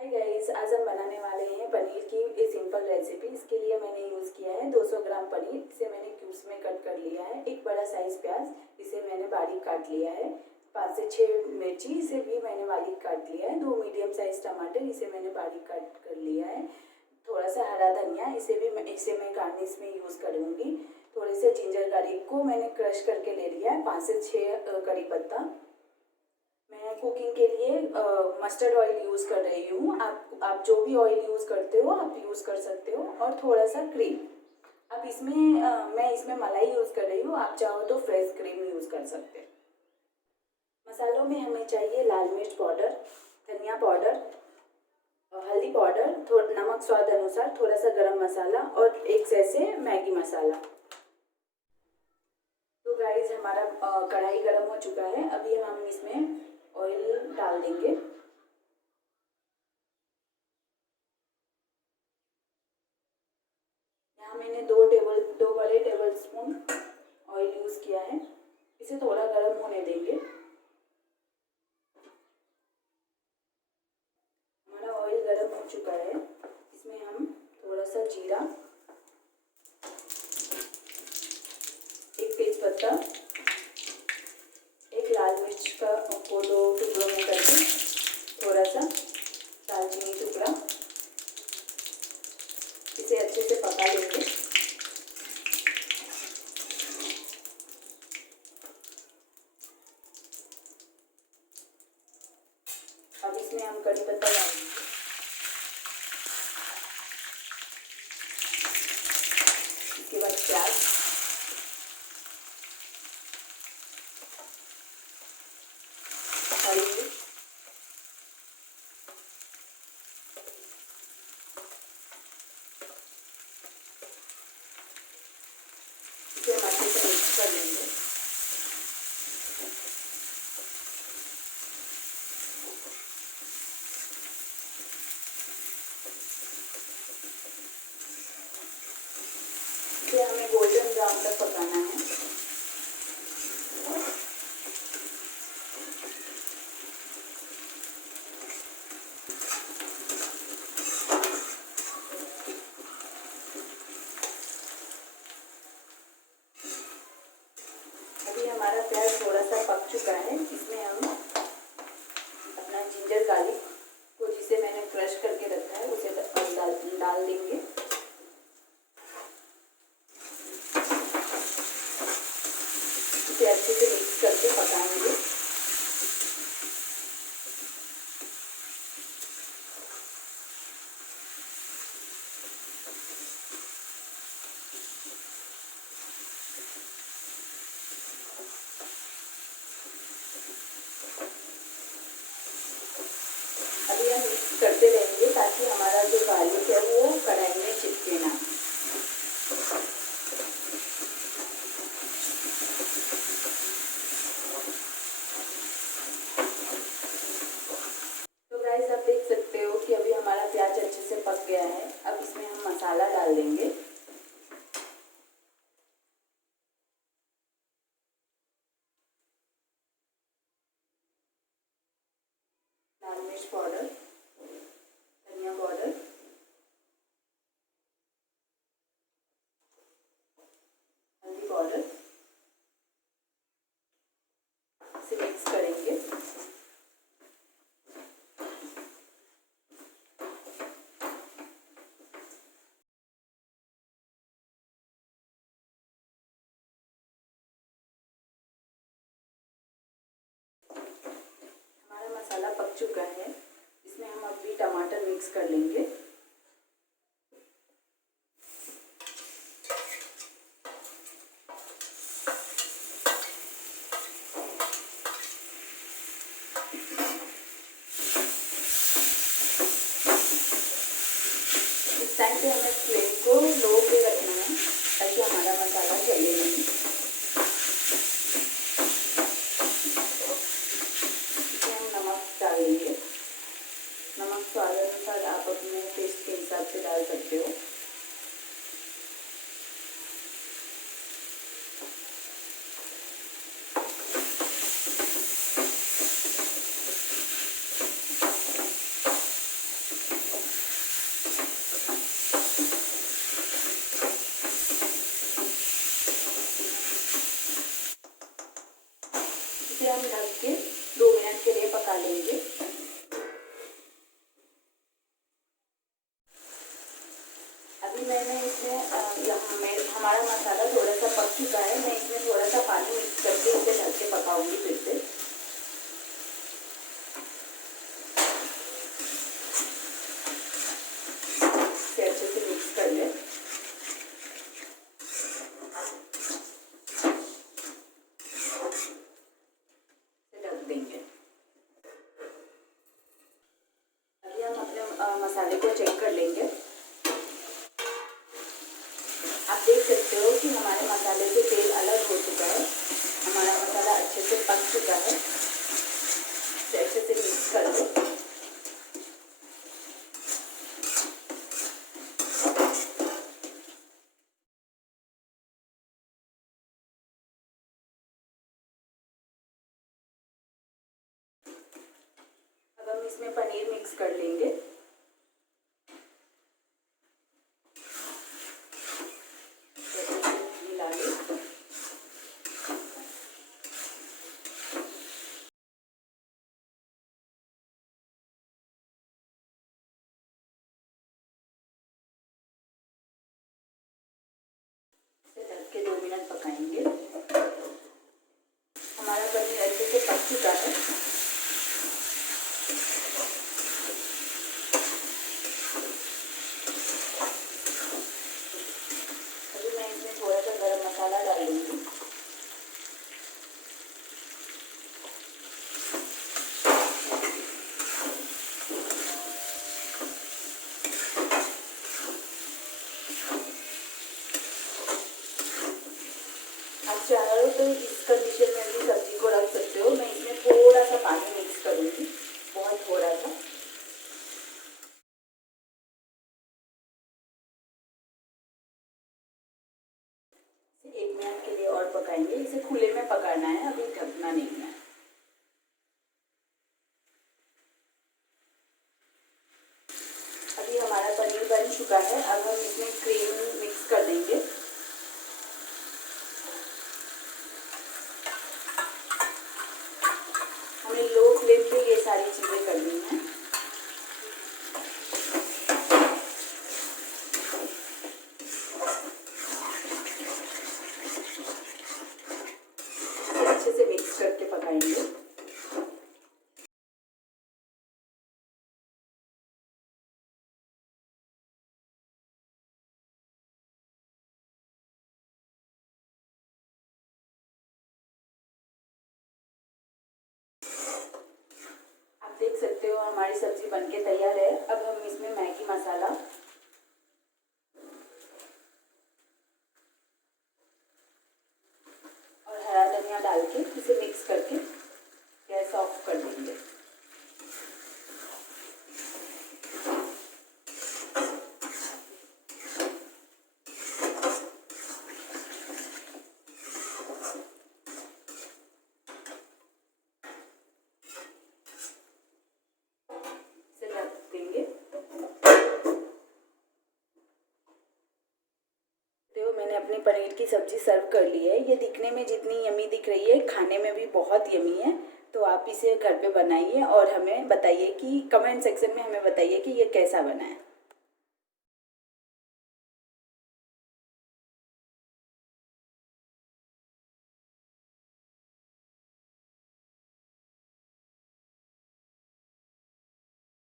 Hi guys, आज हम बनाने वाले हैं पनीर की एक सिंपल रेसिपी। इसके लिए मैंने यूज़ किया है 200 ग्राम पनीर। इसे मैंने क्यूब्स में कट कर लिया है। एक बड़ा साइज प्याज, इसे मैंने बारीक काट लिया है। 5 से 6 मिर्ची, इसे भी मैंने बारीक काट लिया है। 2 मीडियम साइज टमाटर, इसे मैंने बारीक काट कर लिया है। थोड़ा सा हरा धनिया, इसे मैं गार्निश में यूज़ करूँगी। थोड़े से जिंजर गार्लिक को मैंने क्रश करके ले लिया है। 5 से 6 कड़ी पत्ता। मैं कुकिंग के लिए मस्टर्ड ऑयल यूज़ कर रही हूँ। आप जो भी ऑयल यूज़ करते हो आप यूज़ कर सकते हो। और थोड़ा सा क्रीम। अब इसमें मैं इसमें मलाई यूज़ कर रही हूँ। आप चाहो तो फ्रेश क्रीम यूज़ कर सकते हो। मसालों में हमें चाहिए लाल मिर्च पाउडर, धनिया पाउडर, हल्दी पाउडर, थोड़ा नमक स्वाद अनुसार, थोड़ा सा गरम मसाला और एक जैसे मैगी मसाला। तो गाइस, हमारा कढ़ाई गर्म हो चुका है। अभी हम इसमें ऑयल डाल देंगे। यहाँ मैंने दो बड़े टेबल स्पून ऑयल यूज़ किया है। इसे थोड़ा गर्म होने देंगे। हमारा ऑयल गर्म हो चुका है। इसमें हम थोड़ा सा जीरा, एक तेज पत्ता, एक लाल मिर्च को 2 टुकड़ों में करके, थोड़ा सा दालचीनी टुकड़ा, इसे अच्छे से पका लेंगे। अब इसमें हम कड़ी पत्ता डालेंगे। इसके बाद प्याज, हरी मिर्च, इसे हम अच्छे से मिक्स कर लेंगे। इसे हमें गोल्डन ब्राउन तक पकाना है। अभी हमारा प्याज थोड़ा सा पक चुका है। इसमें हम अपना जिंजर गार्लिक को, जिसे मैंने क्रश करके रखा है, उसे डाल देंगे। इसे अच्छे से मिक्स करके पकाएंगे। अभी हम मिक्स करते रहेंगे ताकि हमारा जो गार्लिक है वो कढ़ाई में चिपके ना। तो गाइस, आप देख सकते हो कि अभी हमारा प्याज अच्छे से पक गया है। अब इसमें हम मसाला डाल देंगे। लाल मिर्च पाउडर, धनिया पाउडर, हल्दी पाउडर, इसे मिक्स करेंगे। हमारा मसाला पक चुका है। इसमें हम अभी टमाटर मिक्स कर लेंगे। इस टाइम पे हमें फ्लेम को लो पे रखना है ताकि हमारा मसाला जले नहीं। इसमें हम नमक डालेंगे। नमक स्वाद अनुसार आप अपने टेस्ट के हिसाब से डाल सकते हो। लेंगे। अभी मैंने इसमें हमारा मसाला थोड़ा सा पक चुका है। मैं इसमें थोड़ा सा पानी मिक्स करके इसे ढक के पकाऊंगी फिर से। अच्छे से मिक्स कर ले। ढक देंगे। अभी हम अपने मसाले को चेक कर लेंगे। आप देख सकते हो कि हमारे मसाले से तेल अलग हो चुका है। हमारा मसाला अच्छे से पक चुका है। इसे अच्छे से मिक्स कर दो। अब हम इसमें पनीर मिक्स कर लेंगे। ढक के 2 मिनट पकाएंगे। हमारा पनीर अच्छे से पक चुका है। अभी मैं इसमें थोड़ा सा गरम मसाला डाल लूँगी। आप चाहो तो इस कंडीशन में भी सब्जी को रख सकते हो। मैं इसमें थोड़ा सा पानी मिक्स करूँगी, बहुत थोड़ा सा। इसे 1 मिनट के लिए और पकाएंगे। इसे खुले में पकाना है, अभी ढकना नहीं है। अभी हमारा पनीर बन चुका है। अब हम इसमें क्रीम मिक्स कर देंगे। हमें लो फ्लेम पे ये सारी चीज़ें करनी है। अच्छे से मिक्स करके पकाएंगे। देख सकते हो हमारी सब्जी बनके तैयार है। अब हम इसमें मैगी मसाला और हरा धनिया डाल के इसे मिक्स करके गैस ऑफ कर देंगे। मैंने अपनी पनीर की सब्जी सर्व कर ली है। ये दिखने में जितनी यमी दिख रही है, खाने में भी बहुत यमी है। तो आप इसे घर पे बनाइए और हमें बताइए कि कमेंट सेक्शन में हमें बताइए कि ये कैसा बना है।